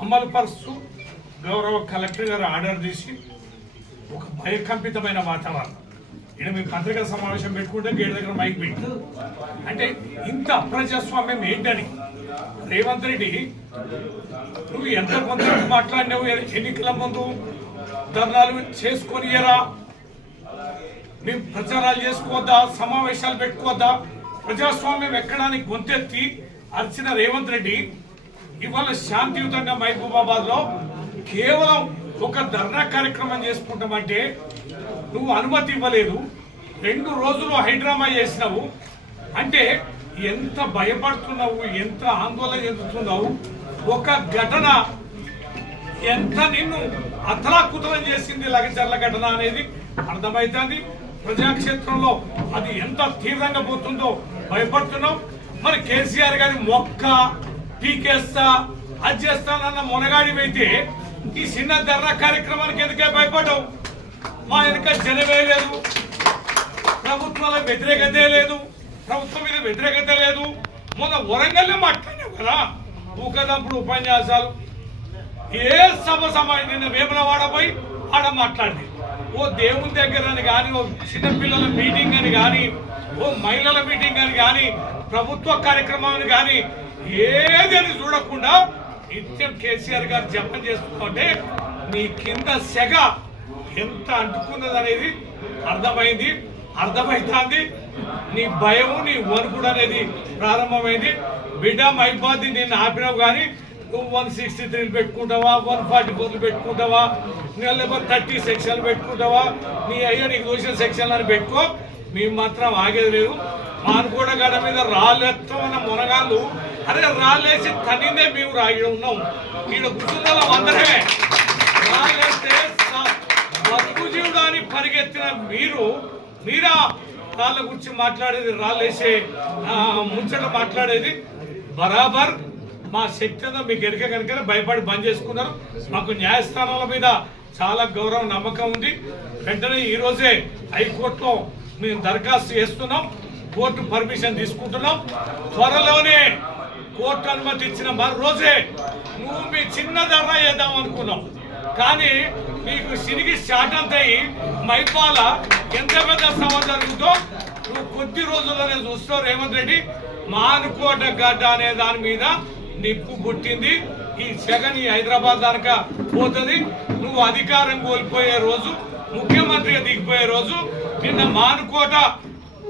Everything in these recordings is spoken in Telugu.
అమలు పరుస్తూ గౌరవ కలెక్టర్ గారు ఆర్డర్ తీసి ఒక భయకంపితమైన వాతావరణం. ఇక్కడ మీ పత్రికా సమావేశం పెట్టుకుంటే గేట్ దగ్గర మైక్ పెట్టి. అంటే ఇంత అప్రజాస్వామ్యం ఏంటని రేవంత్ రెడ్డి నువ్వు ఎంత కొంత మాట్లాడినావు? ఎన్నికల ముందు ధర్నాలు చేసుకొనియరా మేము ప్రచారాలు చేసుకోవద్దా? సమావేశాలు పెట్టుకోవద్దా? ప్రజాస్వామ్యం ఎక్కడానికి గొంతెత్తి అర్చిన రేవంత్ రెడ్డి ఇవాళ శాంతియుతంగా మహబూబాబాద్లో కేవలం ఒక ధర్నా కార్యక్రమం చేసుకుంటామంటే నువ్వు అనుమతి ఇవ్వలేదు. రెండు రోజులు హైడ్రామా చేసినావు. అంటే ఎంత భయపడుతున్నావు ఎంత ఆందోళన చెందుతున్నావు ఒక ఘటన ఎంత నిన్ను అతలాకుతలం చేసింది లగచర్ల ఘటన అనేది అర్థమవుతుంది ప్రజాక్షేత్రంలో అది ఎంత తీవ్రంగా పోతుందో భయపడుతున్నాం. మరి కేసీఆర్ గారి మొక్క పీకేస్తా అది చేస్తానన్న మొనగాడివైతే ఈ చిన్న ధర్నా కార్యక్రమానికి ఎందుకే భయపడవు మా వెనుక జనమే లేదు. ప్రభుత్వాల వ్యతిరేకత లేదు. ప్రభుత్వం మీద వ్యతిరేకత లేదు. మొన్న వరంగల్లో మాట్లాడినావు కదా ఊకదప్పుడు ఉపన్యాసాలు. ఏ సభ సమయం నిన్న వేములవాడ పోయి ఆడ మాట్లాడింది. ఓ దేవుని దగ్గర అని కానీ ఓ చిన్నపిల్లల మీటింగ్ అని కానీ ఓ మహిళల మీటింగ్ అని కానీ ప్రభుత్వ కార్యక్రమాన్ని కానీ ఏది అని చూడకుండా నిత్యం కేసీఆర్ గారు జపం చేస్తుంటే నీ కింద సెగ ఎంత అంటుకున్నది అనేది అర్థమైంది. అర్థమైతుంది. నీ భయము నీ వణుకుడు అనేది ప్రారంభమైంది. బిడ్డ మైబాద్ది నిన్ను ఆపినావు కానీ నువ్వు వన్ సిక్స్టీ త్రీలు పెట్టుకుంటావా వన్ ఫార్టీ ఫోర్లు పెట్టుకుంటావా లేకపోతే థర్టీ సెక్షన్లు పెట్టుకుంటావా నీ అయ్యో నీకు దోషిన సెక్షన్లు అని పెట్టుకో మేము మాత్రం ఆగేది లేదు. మానుకోడ గడ మీద రాళ్ళెత్తమన్న మునగాళ్ళు అరే రాళ్ళేసి తనిందే మేము రాగి ఉన్నాం. ఈడ కూర్చున్న అందరమే. రాళ్ళేస్తే బతుకు జీవుడాన్ని పరిగెత్తిన మీరు మీరా రాళ్ళ గురించి మాట్లాడేది రాళ్ళేసే ముంచట మాట్లాడేది బరాబర్. మా శక్తి ఉందో మీకు ఎరిక కనుక భయపడి బంద్ చేసుకున్నారు. మాకు న్యాయస్థానాల మీద చాలా గౌరవం నమ్మకం ఉంది. వెంటనే ఈ రోజే హైకోర్టులో మేము దరఖాస్తు చేస్తున్నాం. కోర్టు పర్మిషన్ తీసుకుంటున్నాం. త్వరలోనే కోర్టు అనుమతి ఇచ్చిన మరో రోజే నువ్వు మీ చిన్న ధర వేద్దాం అనుకున్నావు కానీ నీకు సిరిగి స్టార్ట్ అంతయి మైపాల ఎంత పెద్ద సభ జరుగుతో నువ్వు కొద్ది రోజుల్లోనే చూస్తావు రేవంత్ రెడ్డి. మానుకోట గడ్డ అనే దాని మీద నిప్పు పుట్టింది. ఈ జగన్ ఈ హైదరాబాద్ దానిక పోతుంది. నువ్వు అధికారం కోల్పోయే రోజు ముఖ్యమంత్రిగా దిగిపోయే రోజు నిన్న మానుకోట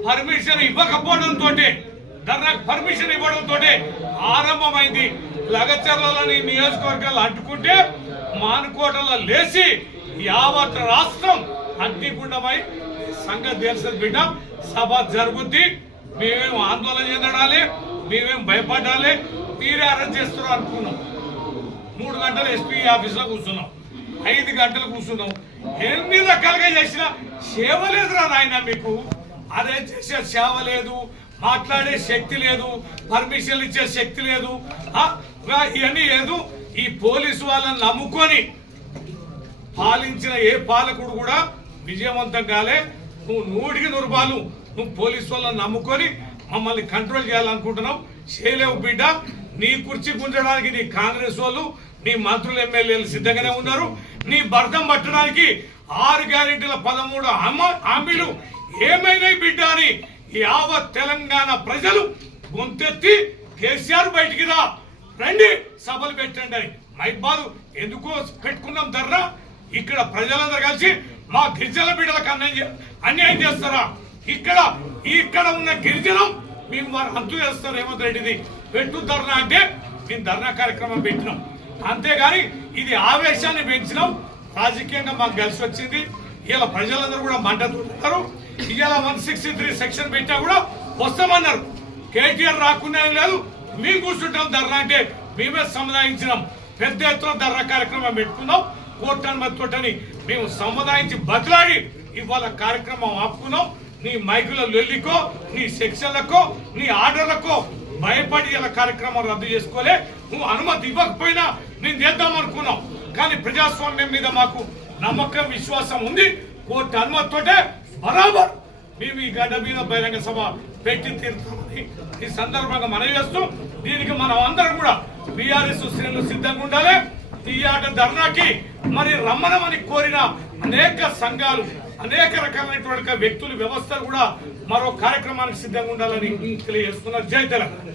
పర్మిషన్ ఇవ్వకపోవడంతో ధర్నాకు పర్మిషన్ ఇవ్వడంతో ఆరంభమైంది. లగచర్లని నియోజకవర్గాలు అంటుకుంటే మానుకోటలో లేచి యావత్ రాష్ట్రం అగ్నిగుండమై సంగతి తెలుస్తుంది బిడ్డ? సభ జరుగుద్ది. మేమేం ఆందోళన చెందడాలి? మేమేం భయపడాలి మీరే అరెస్ట్ చేస్తున్నారు అనుకున్నాం. మూడు గంటలు ఎస్పీ ఆఫీస్లో కూర్చున్నాం. ఐదు గంటలు కూర్చున్నాం. ఎన్ని రకాలుగా చేసినా సేవ లేదురా నాయన మీకు. అదే చేసే సేవ లేదు మాట్లాడే శక్తి లేదు పర్మిషన్లు ఇచ్చే శక్తి లేదు. ఇవన్నీ లేదు ఈ పోలీసు వాళ్ళని నమ్ముకొని పాలించిన ఏ పాలకుడు కూడా విజయవంతం కాలే. నువ్వు నూటికి నూరు పాలు నువ్వు పోలీసు వాళ్ళని నమ్ముకొని మమ్మల్ని కంట్రోల్ చేయాలనుకుంటున్నావు. చేయలేవు బిడ్డ. నీ కుర్చీ గుంజడానికి నీ కాంగ్రెస్ వాళ్ళు నీ మంత్రులు ఎమ్మెల్యేలు సిద్ధంగానే ఉన్నారు. నీ భర్తం పట్టడానికి ఆరు గ్యారెంటీల పదమూడు హామీలు. ఏమైనా బిడ్డ అని యావత్ తెలంగాణ ప్రజలు గొంతెత్తి కేసీఆర్ బయటికి రా. రండి సభలు పెట్టండి అని. మైబాదు ఎందుకో పెట్టుకున్నాం ధర్నా? ఇక్కడ ప్రజలందరూ కలిసి మా గిరిజన బిడ్డలకు అన్యాయం అన్యాయం చేస్తారా? ఇక్కడ ఇక్కడ ఉన్న గిరిజనం మేము వారు అంతు చేస్తారు రేవంత్ రెడ్డిది. పెట్టు ధర్నా అంటే మేము ధర్నా కార్యక్రమం పెట్టినాం. అంతేగాని ఇది ఆవేశాన్ని పెంచినాం. రాజకీయంగా మాకు కలిసి వచ్చింది. ఇలా ప్రజలందరూ కూడా మంటతున్నారు ఇలా వన్ సిక్స్టీ త్రీ సెక్షన్ పెట్టినా కూడా వస్తామన్నారు. కేటీఆర్ రాకుండా లేదు. మేము కూర్చుంటాం ధర్నా అంటే మేమే సముదాయించినాం. పెద్ద ఎత్తున ధర్నా కార్యక్రమం పెట్టుకున్నాం. కోర్టు అనుమతితోటని మేము సముదాయించి బదిలాడి ఇవాళ కార్యక్రమం ఆపుకున్నాం. నీ మైకుల లొల్లికో నీ సెక్షన్లకో నీ ఆర్డర్లకో భయపడి ఇలా కార్యక్రమం రద్దు చేసుకోలే. నువ్వు అనుమతి ఇవ్వకపోయినా నేను చేద్దాం అనుకున్నాం. కానీ ప్రజాస్వామ్యం మీద మాకు నమ్మకం విశ్వాసం ఉంది. కోర్టు అనుమతితోటే బరాబర్ మేము ఈ గడ్డ మీద బహిరంగ సభ పెట్టి తీరుతామని ఈ సందర్భంగా మనం చేస్తూ దీనికి మనం అందరం కూడా బీఆర్ఎస్ శ్రేణులు సిద్ధంగా ఉండాలి. తీయాట ధర్నాకి మరి రమ్మనమని కోరిన అనేక సంఘాలు అనేక రకాలైనటువంటి వ్యక్తులు వ్యవస్థలు కూడా మరో కార్యక్రమానికి సిద్ధంగా ఉండాలని తెలియజేస్తున్నారు. జై తెలంగాణ.